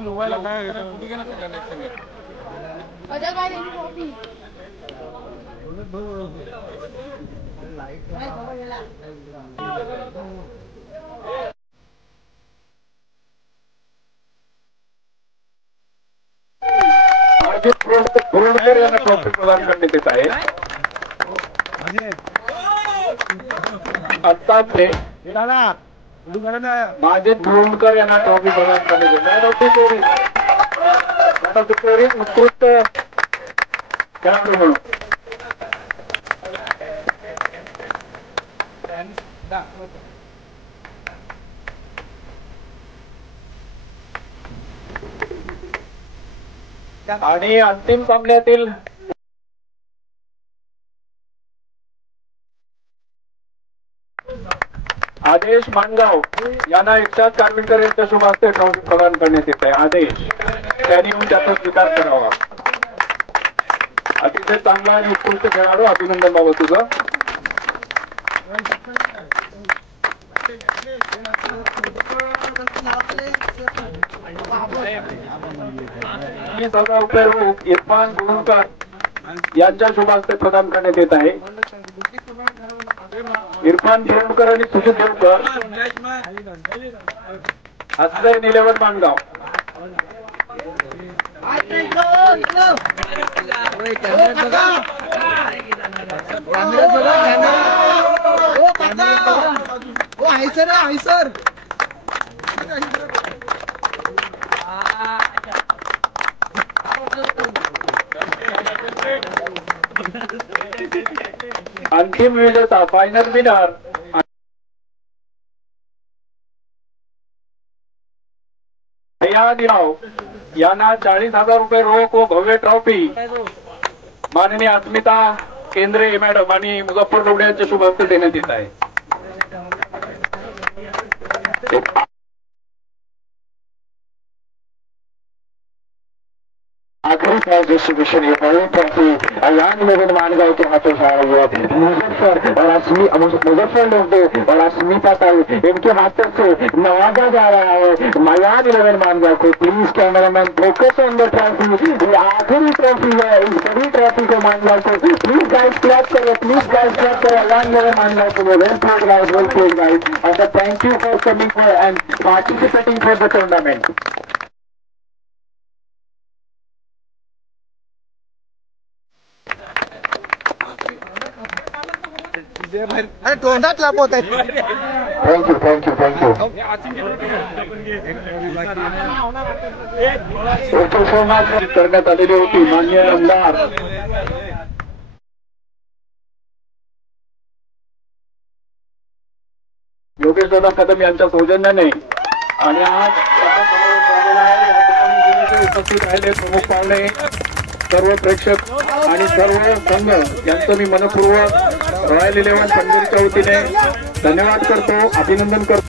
Mobile trophy प्रदान करण्यात येत आहे. आता ते माझे धुळकर यांना ट्रॉफी प्रदान करण्यात येत उत्कृष्ट खेळाडू म्हणून आणि अंतिम सामन्यातील आदेश मानगाव यांना एकनाथ कारविंकर यांच्या शुभ हस्ते ट्रॉफी प्रदान करण्यात येत आहे. आदेश त्यांनी येऊन त्याचा स्वीकार करावा. अतिशय चांगला आणि उत्कृष्ट खेळाडू, अभिनंदन बाबा तुझं. 20,000 रुपये रोख इरफान गुरुकर यांच्या शुभ हस्ते प्रदान करण्यात येत आहे. इरफान गुरुकर आणि सुजित देवकर हसदैन 11 माणगाव. अंतिम विजेता फायनल विनर यांना 40,000 रुपये रोख व भव्य ट्रॉफी माननीय अस्मिता केंद्रे मॅडम आणि मुझफ्फर डोबळे यांच्या शुभ हस्ते देण्यात येत आहे. आखिरी प्राइज डिस्ट्रीब्यूशन ये पहली ट्रॉफी अयान लेवन मानगांव के हाथों से आ रही है. मुजफ्फर डोबळे और अस्मिता ताई इनके हाथों से नवाजा जा रहा है अयान 11 मानगांव को. Please cameraman focus on the trophy. ये आखिरी ट्रॉफी है. इस बड़ी ट्रॉफी को मानगांव को प्लीज गाइस क्लैप करो. प्लीज गाइस क्लैप करो अयान 11 मानगांव को. वेल प्लेड गाइस, वेल प्लेड गाइस. और thank you for coming for end participating for the tournament. अरे तोंडात लाभवत आहे. Thank you thank you thank you. करण्यात आलेली होती माननीय आमदार योगेश दादा कदम यांच्या सौजन्याने. आणि आज उपस्थित राहिले प्रमुख पाहुणे, सर्व प्रेक्षक आणि सर्व संघ यांचं मी मनपूर्वक रॉयल 11 संघाच्या वतीने धन्यवाद करतो, अभिनंदन करतो.